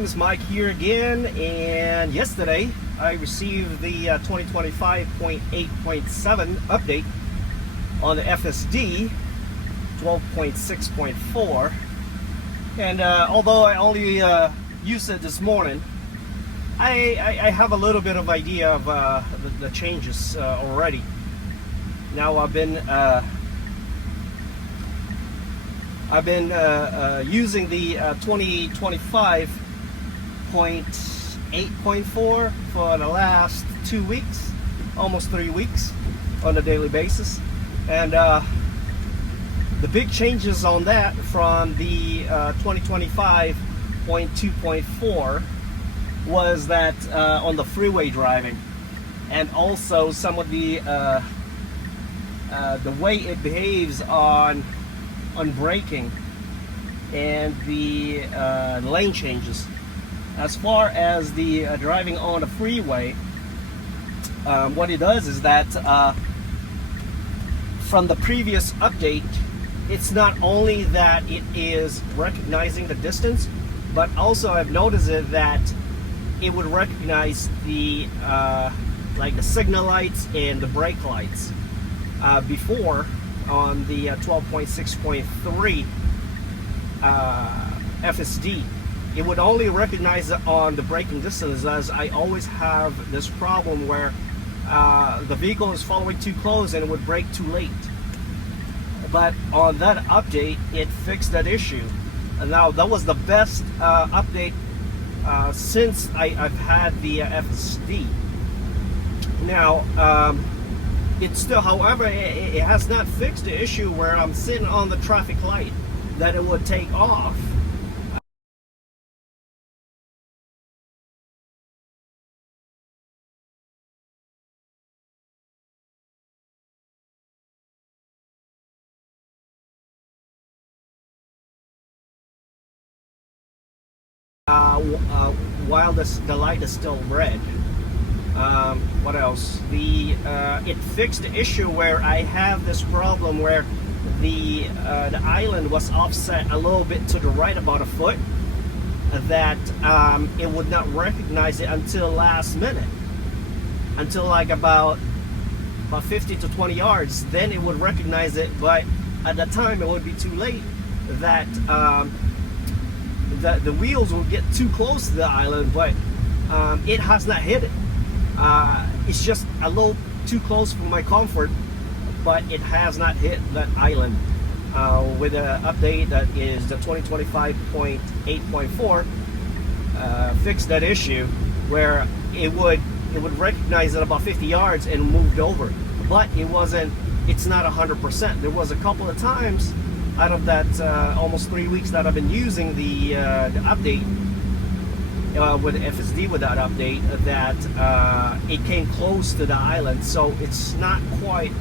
It's Mike here again, and yesterday I received the 2025.8.7 update on the FSD 12.6.4, and although I only used it this morning, I have a little bit of idea of the changes already. Now I've been using the 2025.8.4 for the last 2 weeks, almost 3 weeks on a daily basis. And the big changes on that from the 2025.2.4 was that on the freeway driving, and also some of the way it behaves on braking and the lane changes. As far as the driving on the freeway, what it does is that from the previous update, it's not only that it is recognizing the distance, but also I've noticed it that it would recognize the like the signal lights and the brake lights. Before, on the 12.6.3 FSD, it would only recognize it on the braking distance, as I always have this problem where the vehicle is following too close and it would brake too late. But on that update, it fixed that issue, and now that was the best update since I've had the FSD. Now it's still, however, it has not fixed the issue where I'm sitting on the traffic light that it would take off. While the light is still red. What else? It fixed the issue where I have this problem where the island was offset a little bit to the right, about a foot, that it would not recognize it until last minute, until like about 50 to 20 yards. Then it would recognize it, but at that time it would be too late. That the wheels will get too close to the island, but it has not hit it. It's just a little too close for my comfort, but it has not hit that island. With an update that is the 2025.8.4, fixed that issue where it would recognize it about 50 yards and moved over, but it's not 100%. There was a couple of times out of that almost 3 weeks that I've been using the update with FSD, with that update, that it came close to the island, so it's not quite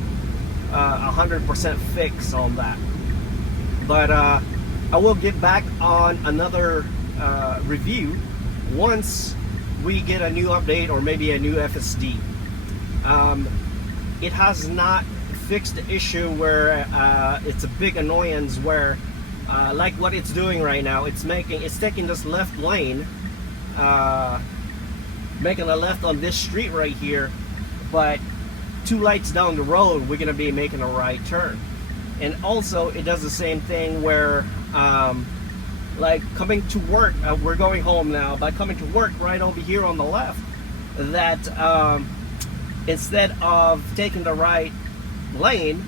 100% fix on that. But I will get back on another review once we get a new update or maybe a new FSD. It has not fixed the issue where it's a big annoyance where like what it's doing right now, it's taking this left lane, making a left on this street right here, but 2 lights down the road we're gonna be making a right turn. And also it does the same thing where like coming to work, we're going home now, but coming to work right over here on the left, that instead of taking the right lane,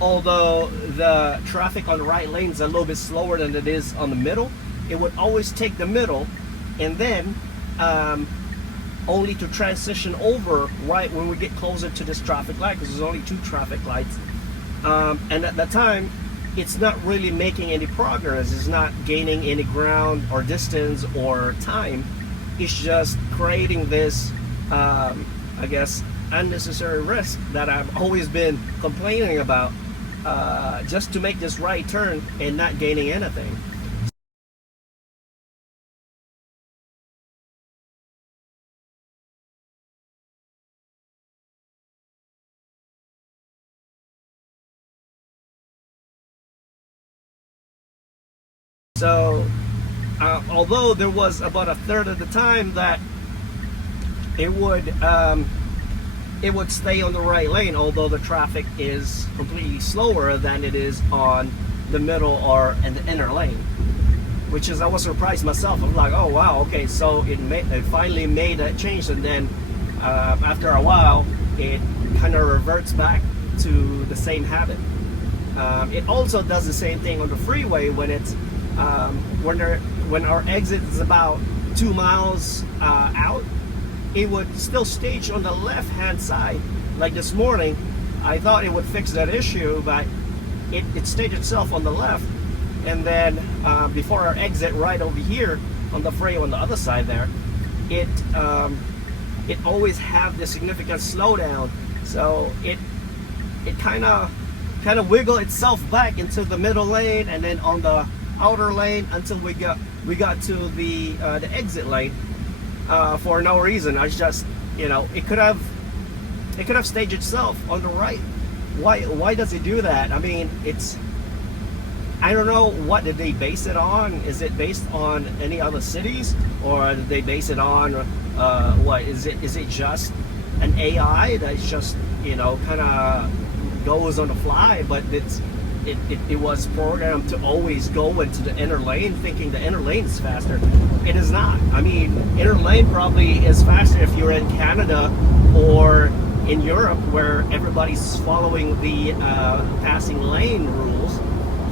although the traffic on the right lane is a little bit slower than it is on the middle, it would always take the middle and then only to transition over right when we get closer to this traffic light, because there's only 2 traffic lights, and at that time it's not really making any progress. It's not gaining any ground or distance or time. It's just creating this I guess unnecessary risk that I've always been complaining about, just to make this right turn and not gaining anything. So although there was about a third of the time that it would stay on the right lane, although the traffic is completely slower than it is on the middle or in the inner lane, which is, I was surprised myself. I'm like, oh wow, okay, so it finally made that change, and then after a while it kind of reverts back to the same habit. It also does the same thing on the freeway when it's when our exit is about 2 miles out. It would still stage on the left hand side. Like this morning, I thought it would fix that issue, but it staged itself on the left, and then before our exit right over here on the freeway on the other side there, it always have the significant slowdown. So it kind of wiggle itself back into the middle lane and then on the outer lane until we got to the exit lane for no reason. I just, it could have staged itself on the right. Why does it do that? I mean, I don't know, what did they base it on? Is it based on any other cities, or did they base it on what is it? Is it just an AI that's just kind of goes on the fly, but it was programmed to always go into the inner lane, thinking the inner lane is faster. It is not. I mean, inner lane probably is faster if you're in Canada or in Europe, where everybody's following the passing lane rules.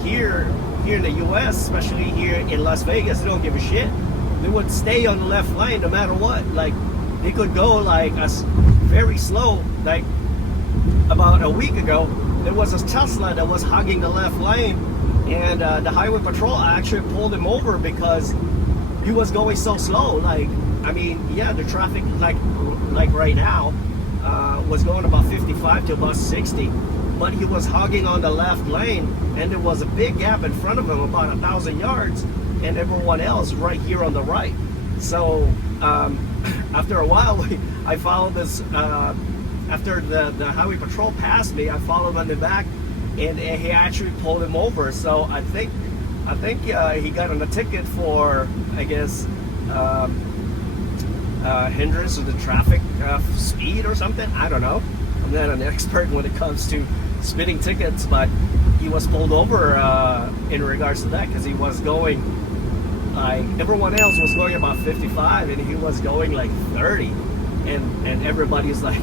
Here in the US, especially here in Las Vegas, they don't give a shit. They would stay on the left lane no matter what. Like, they could go like very slow. Like, about a week ago, there was a Tesla that was hogging the left lane, and the highway patrol actually pulled him over because he was going so slow. Like, I mean, yeah, the traffic like right now was going about 55 to about 60, but he was hogging on the left lane, and there was a big gap in front of him, about 1,000 yards, and everyone else right here on the right. So after a while, I followed this. After the highway patrol passed me, I followed him in the back, and he actually pulled him over. So I think he got on a ticket for, I guess, hindrance of the traffic speed or something. I don't know. I'm not an expert when it comes to speeding tickets, but he was pulled over in regards to that, because he was going, like, everyone else was going about 55 and he was going like 30, and everybody's like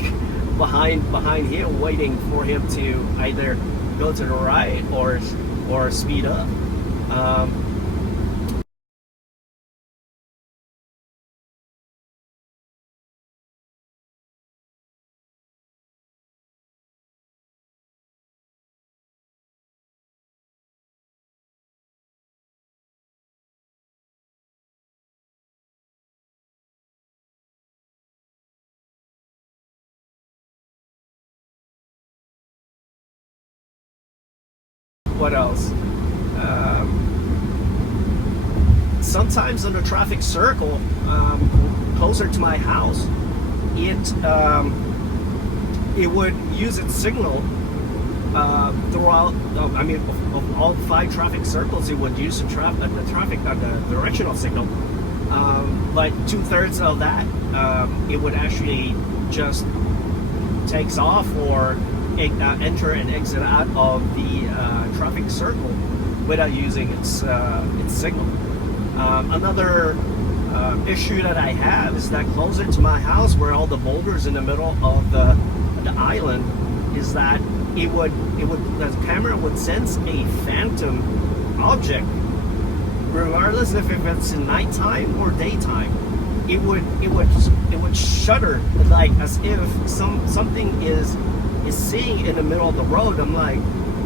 behind him, waiting for him to either go to the right or speed up. What else? Sometimes on the traffic circle, closer to my house, it would use its signal throughout. I mean, of all 5 traffic circles, it would use the directional signal. But 2/3 of that, it would actually just takes off or enter and exit out of the traffic circle without using its signal. Another issue that I have is that closer to my house, where all the boulders in the middle of the island, is that the camera would sense a phantom object, regardless if it's in nighttime or daytime. It would shudder, like as if something is seeing in the middle of the road. I'm like,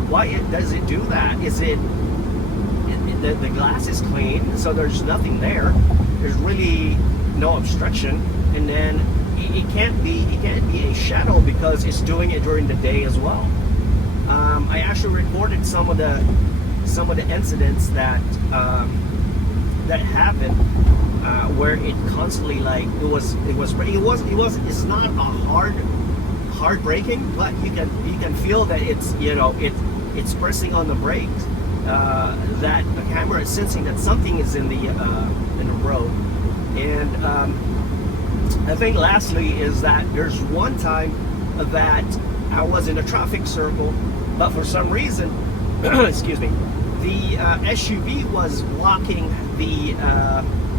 why does it do that? Is it the glass is clean, so there's nothing there. There's really no obstruction, and then it can't be a shadow because it's doing it during the day as well. I actually recorded some of the incidents that happened where it constantly, like, it's not a hard braking, but you can feel that it's pressing on the brakes. That the camera is sensing that something is in the in the road. And I think lastly is that there's one time that I was in a traffic circle, but for some reason, excuse me, the SUV was blocking the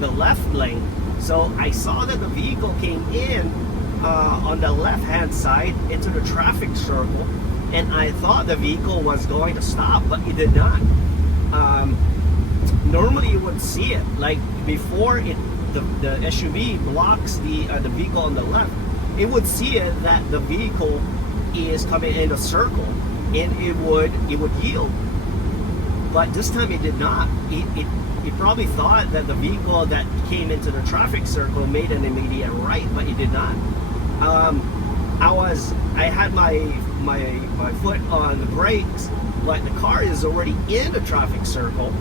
left lane. So I saw that the vehicle came in on the left-hand side into the traffic circle, and I thought the vehicle was going to stop, but it did not. Normally you would see it, like before the SUV blocks the vehicle on the left, it would see it that the vehicle is coming in a circle, and it would yield. But this time it did not. It probably thought that the vehicle that came into the traffic circle made an immediate right, but it did not. I had my foot on the brakes, but the car is already in the traffic circle.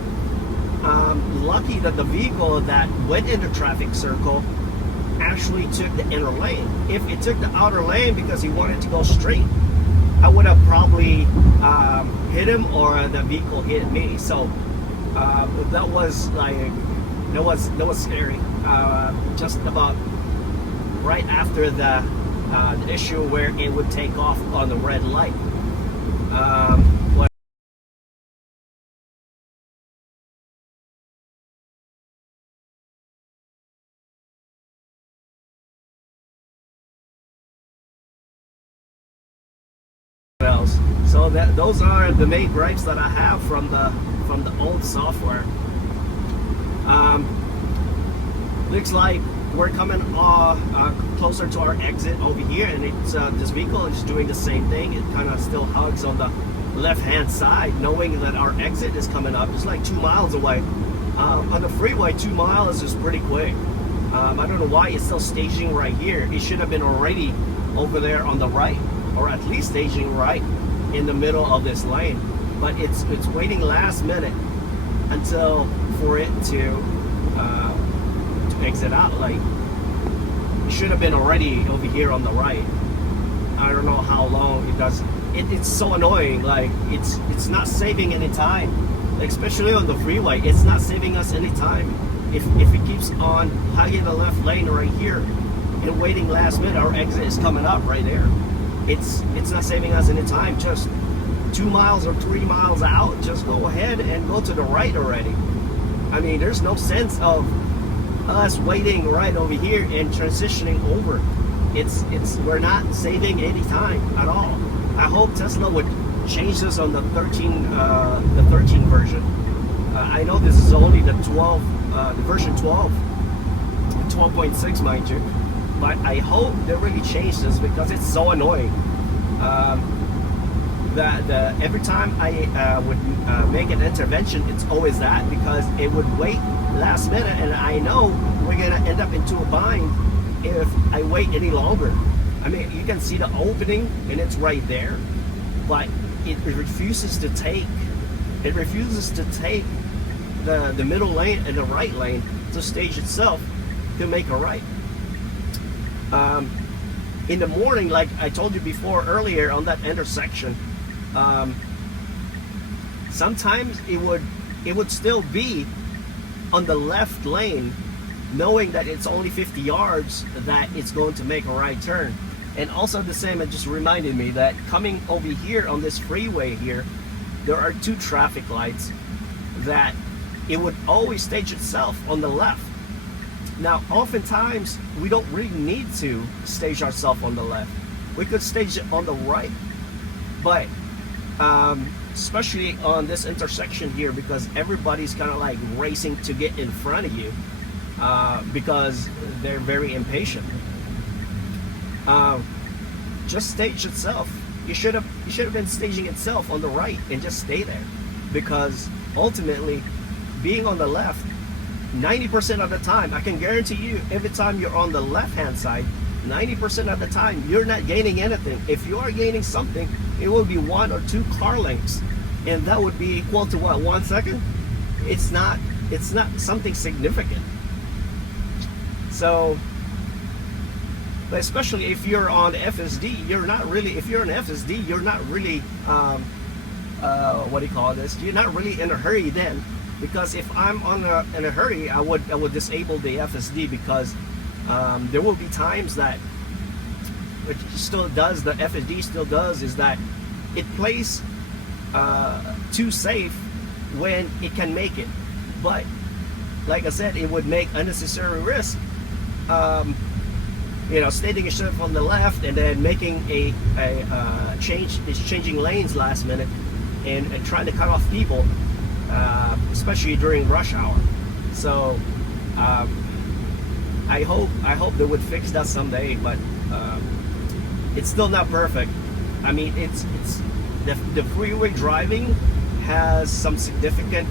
Lucky that the vehicle that went in the traffic circle actually took the inner lane. If it took the outer lane because he wanted to go straight, I would have probably hit him, or the vehicle hit me. So that was scary. Just about right after the issue where it would take off on the red light. So those are the main gripes that I have from the old software. Looks like we're coming closer to our exit over here, and it's this vehicle is doing the same thing. It kind of still hugs on the left-hand side, knowing that our exit is coming up. It's like 2 miles away. On the freeway, 2 miles is pretty quick. I don't know why it's still staging right here. It should have been already over there on the right, or at least staging right in the middle of this lane. But it's waiting last minute until for it to exit out. Like, it should have been already over here on the right. I don't know how long it does. It's so annoying. Like, it's not saving any time, especially on the freeway. It's not saving us any time. If it keeps on hugging the left lane right here and waiting last minute, our exit is coming up right there. It's not saving us any time. Just 2 miles or 3 miles out, just go ahead and go to the right already. I mean, there's no sense of us waiting right over here and transitioning over. We're not saving any time at all. I hope Tesla would change this on the 13 version. I know this is only the version 12.6, mind you. But I hope they really change this, because it's so annoying. Every time I would make an intervention, it's always that, because it would wait last minute, and I know we're gonna end up into a bind if I wait any longer. I mean, you can see the opening, and it's right there, but it refuses to take. It refuses to take the middle lane and the right lane to stage itself to make a right. In the morning, like I told you before earlier on that intersection, sometimes it would still be on the left lane, knowing that it's only 50 yards that it's going to make a right turn. And also the same, it just reminded me that coming over here on this freeway here, there are 2 traffic lights that it would always stage itself on the left. Now, oftentimes, we don't really need to stage ourselves on the left. We could stage it on the right. But, especially on this intersection here, because everybody's kind of like racing to get in front of you, because they're very impatient. Just stage itself. It should have been staging itself on the right and just stay there. Because, ultimately, being on the left, 90% of the time, I can guarantee you, every time you're on the left-hand side, 90% of the time, you're not gaining anything. If you are gaining something, it will be 1 or 2 car lengths, and that would be equal to what, 1 second? It's not something significant. So, but especially if you're on FSD, you're not really. If you're on FSD, you're not really. What do you call this? You're not really in a hurry then. because if I'm in a hurry, I would disable the FSD, because there will be times that it still does, the FSD still does, is that it plays too safe when it can make it. But like I said, it would make unnecessary risk. Stating yourself on the left and then making a changing lanes last minute, and trying to cut off people, especially during rush hour. So I hope they would fix that someday, but it's still not perfect. I mean, it's the freeway driving has some significant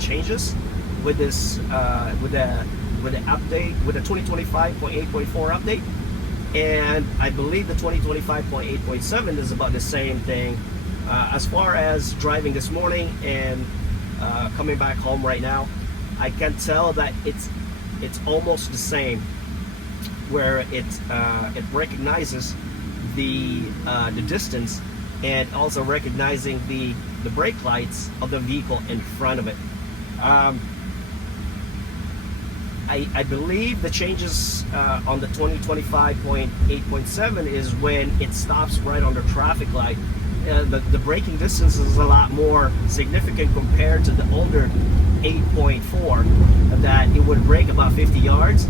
changes with this with the update, with the 2025.8.4 update, and I believe the 2025.8.7 is about the same thing. As far as driving this morning and coming back home right now, I can tell that it's almost the same, where it recognizes the distance, and also recognizing the brake lights of the vehicle in front of it. I believe the changes on the 2025.8.7 is when it stops right on the traffic light. The braking distance is a lot more significant compared to the older 8.4, that it would brake about 50 yards.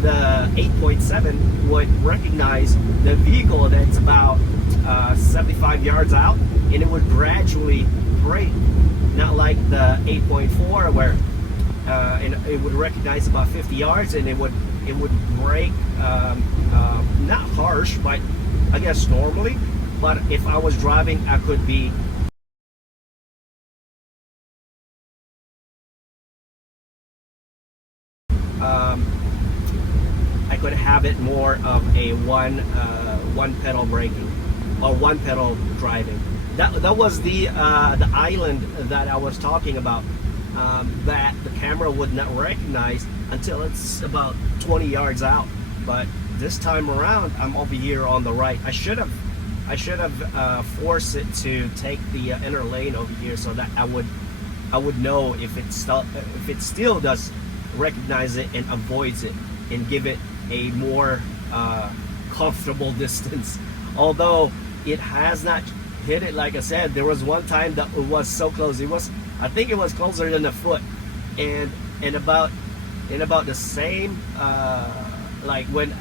The 8.7 would recognize the vehicle that's about 75 yards out, and it would gradually brake, not like the 8.4 where and it would recognize about 50 yards, and it would brake, not harsh, but I guess normally. But if I was driving, I could be I could have it more of a one pedal braking, or one pedal driving. That was the island that I was talking about, that the camera would not recognize until it's about 20 yards out. But this time around, I'm over here on the right. I should have forced it to take the inner lane over here, so that I would know if it still does recognize it and avoids it, and give it a more comfortable distance. Although it has not hit it, like I said, there was one time that it was so close. I think it was closer than a foot, and about the same, like when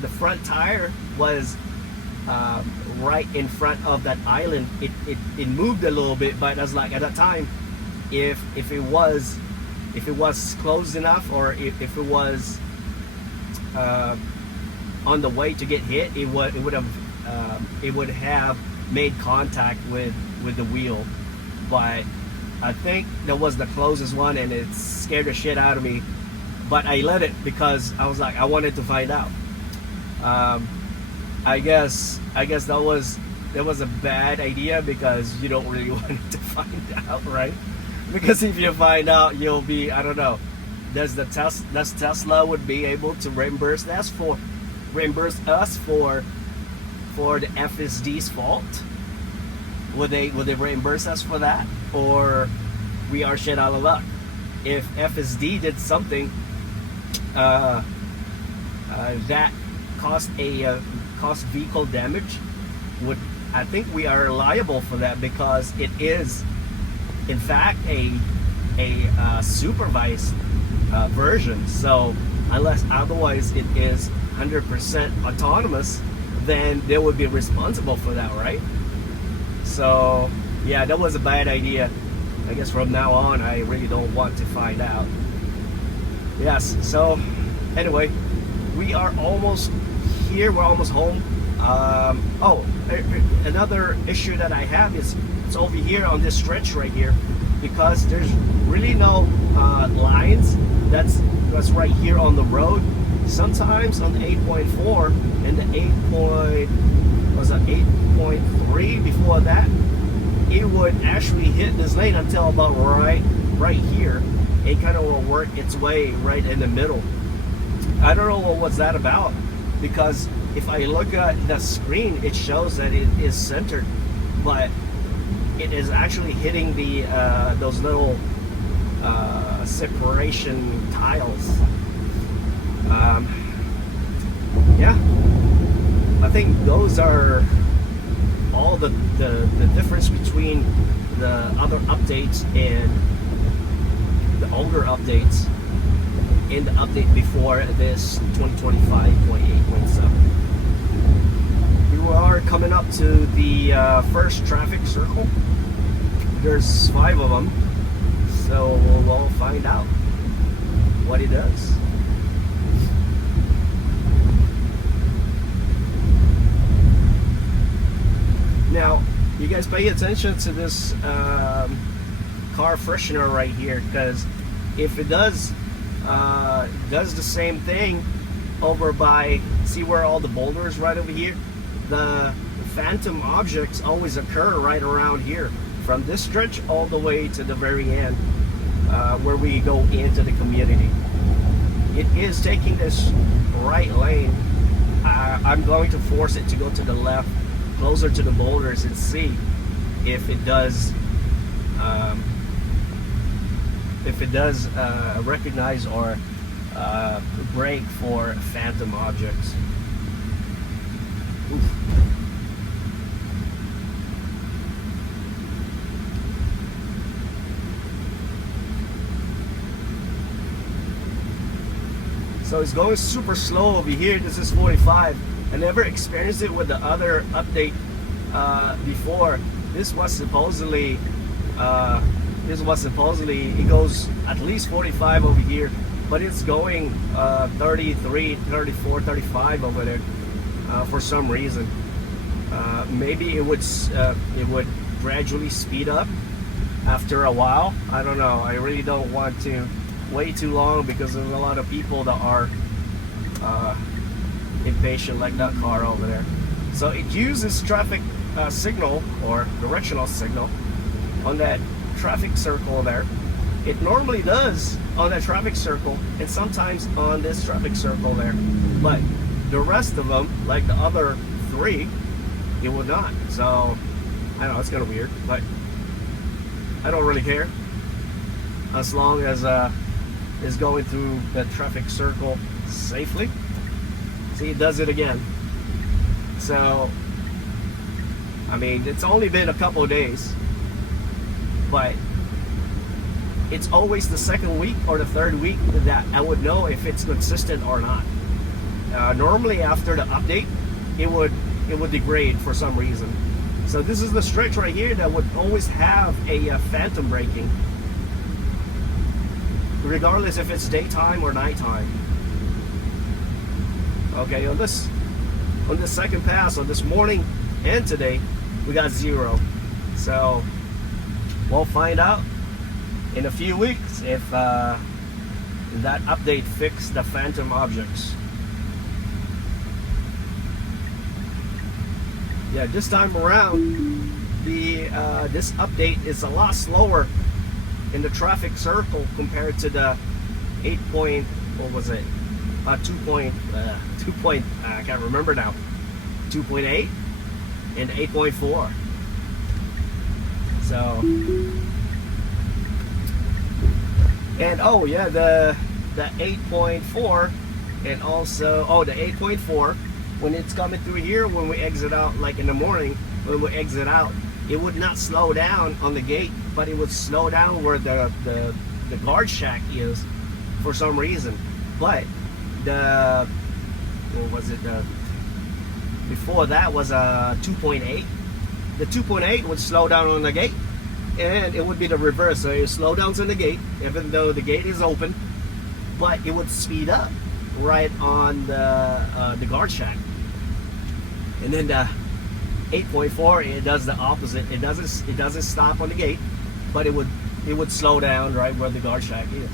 the front tire was right in front of that island, it moved a little bit. But that's like, at that time, if it was close enough, or if it was on the way to get hit, it would have made contact with the wheel. But I think that was the closest one, and it scared the shit out of me. But I let it, because I was like, I wanted to find out. I guess that was a bad idea, because you don't really want it to find out, right? Because if you find out, you'll be, I don't know, does Tesla would be able to reimburse us for the FSD's fault? Would they reimburse us for that, or we are shit out of luck? If FSD did something that caused vehicle damage, I think we are liable for that, because it is in fact a supervised version. So unless otherwise it is 100% autonomous, then they would be responsible for that, right? So yeah, that was a bad idea. I guess from now on, I really don't want to find out. Yes, so anyway, we are almost here. We're almost home. Another issue that I have is it's over here on this stretch right here, because there's really no lines. That's right here on the road. Sometimes on the 8.4 and the 8.3 before that, it would actually hit this lane until about right here. It kind of will work its way right in the middle. I don't know what's that about, because if I look at the screen, it shows that it is centered, but it is actually hitting the those little separation tiles. Yeah, I think those are all the difference between the other updates and the older updates in the update before this 2025.8.7. We are coming up to the first traffic circle. There's 5 of them, so we'll find out what it does. Now, you guys pay attention to this car freshener right here, because if it does the same thing over by, see where all the boulders right over here, the phantom objects always occur right around here, from this stretch all the way to the very end, where we go into the community. It is taking this right lane. I'm going to force it to go to the left, closer to the boulders, and see if it does recognize or brake for phantom objects. Oof. So it's going super slow over here. This is 45. I never experienced it with the other update before. This was supposedly it goes at least 45 over here, but it's going 33, 34, 35 over there for some reason. Maybe it would gradually speed up after a while. I don't know. I really don't want to wait too long, because there's a lot of people that are impatient, like that car over there. So it uses traffic signal or directional signal on that traffic circle there. It normally does on that traffic circle, and sometimes on this traffic circle there, but the rest of them, like the other 3, it would not. So I know it's kind of weird, but I don't really care, as long as it's going through the traffic circle safely. See, it does it again. So I mean, it's only been a couple of days, but it's always the second week or the third week that I would know if it's consistent or not. Normally after the update, it would degrade for some reason. So this is the stretch right here that would always have a phantom braking, regardless if it's daytime or nighttime. Okay, on this second pass, on this morning and today, we got 0. So we'll find out in a few weeks if that update fixed the phantom objects. Yeah, this time around, this update is a lot slower in the traffic circle compared to the 8 point, what was it? 2 point, I can't remember now. 2.8 and 8.4. So, and oh yeah, the 8.4, and also the 8.4, when it's coming through here, when we exit out, like in the morning, when we exit out, it would not slow down on the gate, but it would slow down where the guard shack is for some reason. But what was it? Before that was a 2.8. The 2.8 would slow down on the gate, and it would be the reverse. So it slow down on the gate, even though the gate is open, but it would speed up right on the guard shack. And then the 8.4, it does the opposite. It doesn't stop on the gate, but it would slow down right where the guard shack is.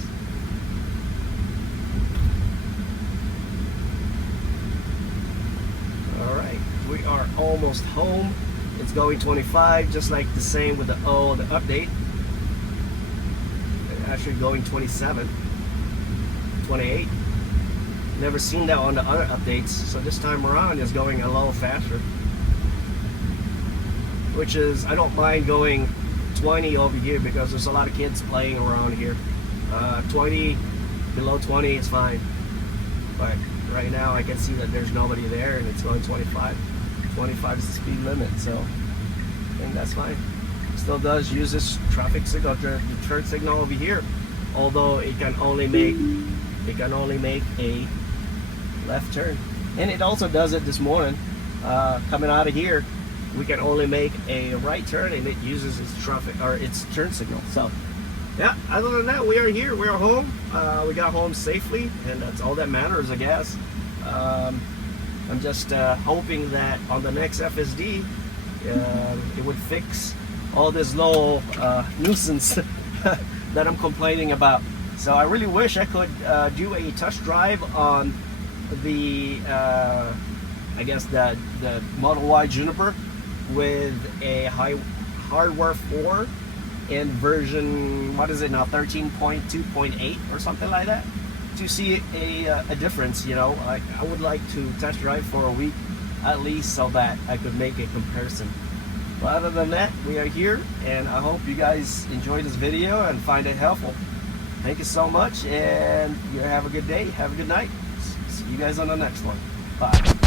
All right, we are almost home. It's going 25, just like the same with the update. Actually going 27, 28. Never seen that on the other updates, so this time around is going a little faster. Which is, I don't mind going 20 over here because there's a lot of kids playing around here. 20, below 20 is fine. But right now I can see that there's nobody there and it's going 25. 25 is the speed limit, so I think that's fine. Still does use this traffic signal, the turn signal over here, although it can only make a left turn. And it also does it this morning. Coming out of here, we can only make a right turn, and it uses its traffic or its turn signal. So yeah, other than that, we are here, we are home. We got home safely, and that's all that matters, I guess. I'm just hoping that on the next FSD it would fix all this little nuisance that I'm complaining about. So I really wish I could do a test drive on the I guess the Model Y Juniper with a hardware 4 and version, what is it now, 13.2.8 or something like that, to see a difference. You know, I would like to test drive for a week at least so that I could make a comparison. But other than that, we are here, and I hope you guys enjoyed this video and find it helpful. Thank you so much, and you have a good day, have a good night. See you guys on the next one. Bye.